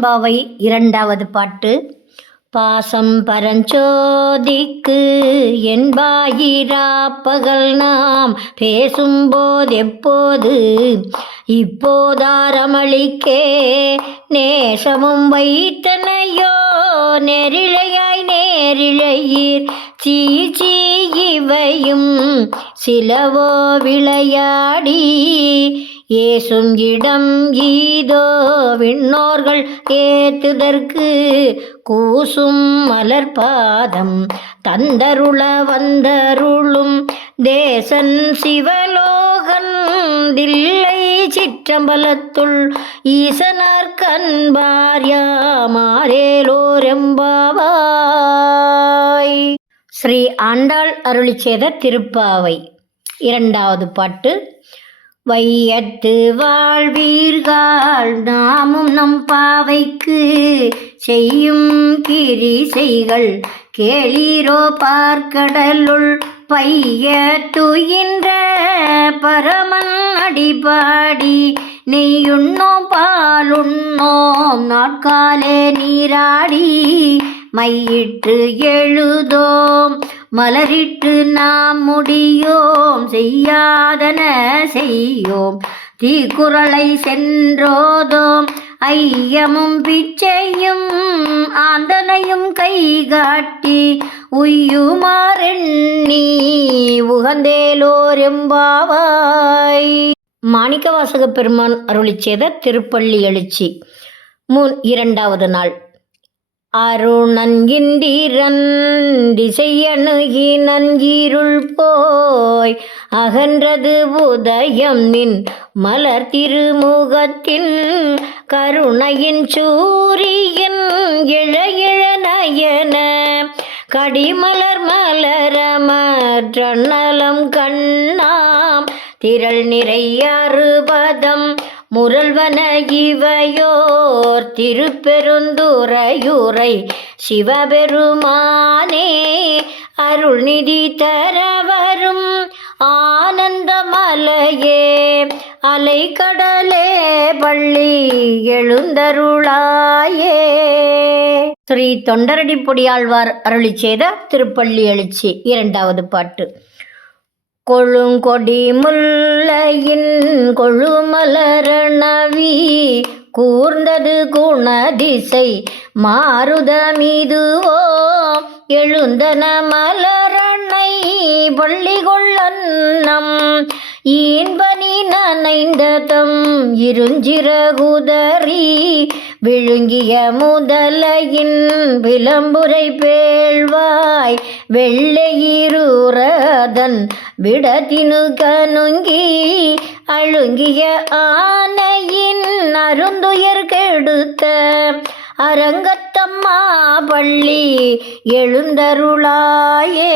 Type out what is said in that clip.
பாவை இரண்டாவது பாட்டு. பாசம் பரஞ்சோதிக்கு என்பாயிரா பகல் நாம் பேசும்போது எப்போது? இப்போதாரமளிக்கே நேசமும் வைத்தனையோ? நெரிழையாய் நேரிழையீர். சீ இவையும் சிலவோ விளையாடி ஏசும் இடம் ஈதோ விண்ணோர்கள் ஏத்துதற்கு கூசும் மலர்பாதம் தந்தருள வந்தருளும் தேசன் சிவலோகன் தில்லை சிற்றம்பலத்துள் ஈசனார் கண்பார்யாமாரேலோரெம்பாவாய் ஸ்ரீ ஆண்டாள் அருளி செய்த திருப்பாவை. இரண்டாவது பாட்டு. வையத்து வாழ்வீர்கள் நாமும் நம் பாவைக்கு செய்யும் கிரிசைகள் கேளீரோ பார்க்கடலுள் பைய துயின்ற பரமன் அடிபாடி. நெய்யுண்ணோம் பாலுண்ணோம் நாட்காலே நீராடி. மையிட்டு எழுதோம் மலரிட்டு நாம் முடியோம் செய்யாதன செய்யோம். தீக்குறளை சென்றோதோம் ஐயமும் பிச்சையும் ஆந்தனையும் கைகாட்டி உய்யுமாறெண்ணி உகந்தேலோரெம்பாவாய். மாணிக்கவாசக பெருமான் அருளி செய்த திருப்பள்ளி எழுச்சி. மூன் இரண்டாவது நாள். அருணன் திசையணுகி நன்கீருள் போய் அகன்றது உதயம் நின் மலர் திருமுகத்தின் கருணையின் சூரியன் இழ நயன கடிமலர் மலரமற்றநலம் கண்ணாம் திரள் நிறைய அறுபதம் முரல்வன இவையோர் திருப்பெருந்துரையுரை சிவபெருமானே அருள் அருள்நிதி தரவரும் ஆனந்தமலையே அலைக்கடலே பள்ளி எழுந்தருளாயே. ஸ்ரீ தொண்டரடி பொடியாழ்வார் அருளி செய்த திருப்பள்ளி எழுச்சி இரண்டாவது பாட்டு. கொழுங்கொடி முல்லையின் கொழுமலரணவி கூர்ந்தது குணதிசை மாருதமிதுவோ எழுந்தன மலரணை பள்ளி கொள்ளன்னம் ஈன்பனி நனைந்ததம் இருஞ்சிறகுதறி விழுங்கிய முதலையின் விளம்புரை பேழ்வாய் வெள்ளையிருதன் விடத்தினு கனுங்கி அழுங்கிய ஆனையின் அருந்துயர் கெடுத்த அரங்கத்தம்மா பள்ளி எழுந்தருளாயே.